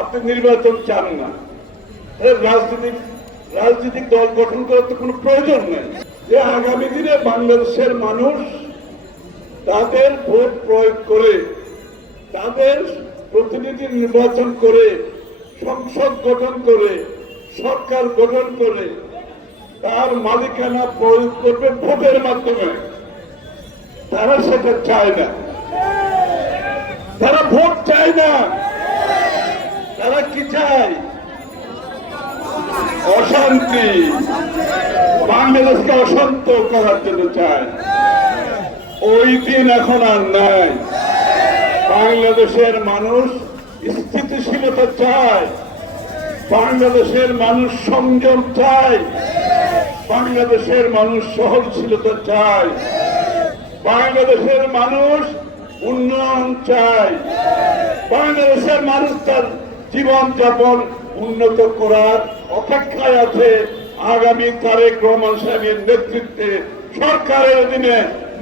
আপনি নির্বাচন চান না, রাজনৈতিক দল গঠন করার তো কোনো প্রয়োজন নেই। যে আগামী দিনে বাংলাদেশের মানুষ তাদের ভোট প্রয়োগ করে, তাদের প্রতিনিধি নির্বাচন করে, সংসদ গঠন করে, সরকার গঠন করে তার মালিকানা প্রয়োগ করবে ভোটের মাধ্যমে। তারা সেটা চায় না, তারা ভোট চায় না। তারা কি চায়? অশান্তি, বাংলাদেশকে অশান্ত করার জন্য চায়। ওই দিন এখন আর নাই। বাংলাদেশের মানুষ স্থিতিশীলতা চায়, বাংলাদেশের মানুষ সংযম চায়, বাংলাদেশের মানুষ সহনশীলতা চায়, বাংলাদেশের মানুষ উন্নয়ন চায়, বাংলাদেশের মানুষ তার জীবনযাপন উন্নত করার অপেক্ষায় আছে। আগামী তারেক রহমান সাহেবের নেতৃত্বে সরকারের অধীনে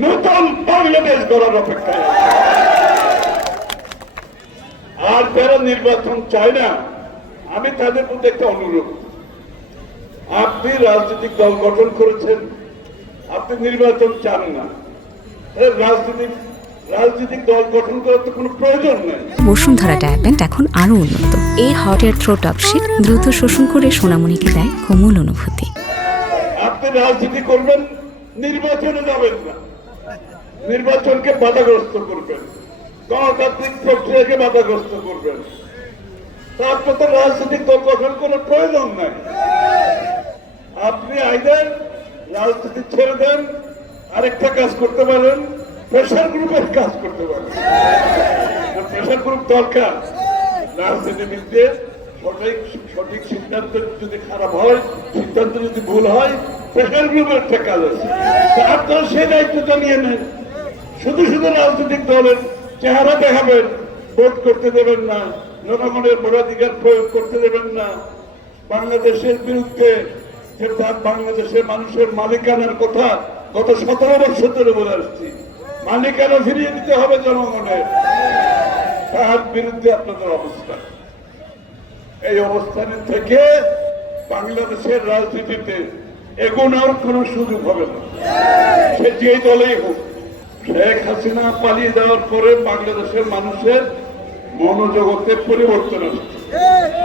নতুন বাংলাদেশ গড়ার অপেক্ষায় আছে। আর যারা নির্বাচন চায় না, আমি তাদের মধ্যে একটা অনুরোধ, আপনি রাজনৈতিক দল গঠন করেছেন, আপনি নির্বাচন চান না, রাজনৈতিক দল গঠন করার তো কোনো প্রয়োজন নেই। বসুন্ধরা ডায়াপেন্ট এখন আরো উন্নত। এই হট এয়ার থ্রো টপ শীত দ্রুত শোষণ করে সোনামণিকে দেয় কোমল অনুভূতি। আপনি রাজনীতি করবেন, নির্বাচনে যাবেন না, নির্বাচনকে বাধাগ্রস্ত করবেন, গণতান্ত্রিক প্রক্রিয়াকে বাধাগ্রস্ত করবেন। তারপর তো রাজনৈতিক দল গঠন করার প্রয়োজন নাই। আপনি আইলেন, রাজনীতি ছেড়ে দেন, আরেকটা কাজ করতে পারেন, প্রেশার গ্রুপের কাজ করতে পারেন। প্রেশার গ্রুপ দরকার রাজনীতিবিদদের। সঠিক সিদ্ধান্ত যদি খারাপ হয়, সিদ্ধান্ত যদি ভুল হয়, প্রেশার গ্রুপের একটা কাজ আছে। আপনারা সেই দায়িত্বটা নিয়ে নেন। শুধু রাজনৈতিক দলের চেহারা দেখাবেন, ভোট করতে দেবেন না, জনগণের ভোটাধিকার প্রয়োগ করতে দেবেন না, বাংলাদেশের বিরুদ্ধে যে বাংলাদেশের মানুষের মালিকানার কথা গত 17 বছর ধরে বলে আসছি, মালিকানা ফিরিয়ে দিতে হবে জনগণের, তার বিরুদ্ধে আপনাদের অবস্থান। এই অবস্থানে থেকে বাংলাদেশের রাজনীতিতে এগোনোর কোন সুযোগ হবে না, সে যে দলেই হোক। শেখ হাসিনা পালিয়ে যাওয়ার পরে বাংলাদেশের মানুষের মনোজগতে পরিবর্তন আসছে।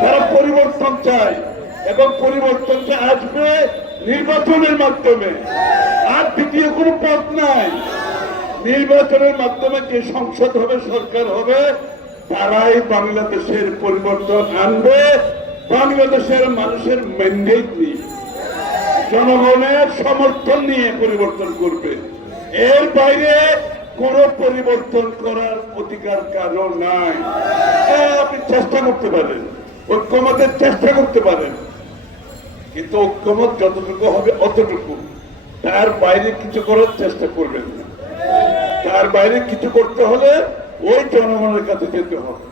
তারা পরিবর্তন চায় এবং পরিবর্তনটা আসবে নির্বাচনের মাধ্যমে। আর দ্বিতীয় কোনো পথ নাই। নির্বাচনের মাধ্যমে যে সংসদ হবে, সরকার হবে, তারাই বাংলাদেশের পরিবর্তন আনবে। বাংলাদেশের মানুষের ম্যান্ডেট নিয়ে, জনগণের সমর্থন নিয়ে পরিবর্তন করবে। এর বাইরে কোন পরিবর্তন করার অধিকার কারো নাই। আপনি চেষ্টা করতে পারেন, ঐক্যমতের চেষ্টা করতে পারেন, কিন্তু ঐক্যমত যতটুকু হবে অতটুকু, তার বাইরে কিছু করার চেষ্টা করবেন না। তার বাইরে কিছু করতে হলে ওই জনগণের কাছে যেতে হবে।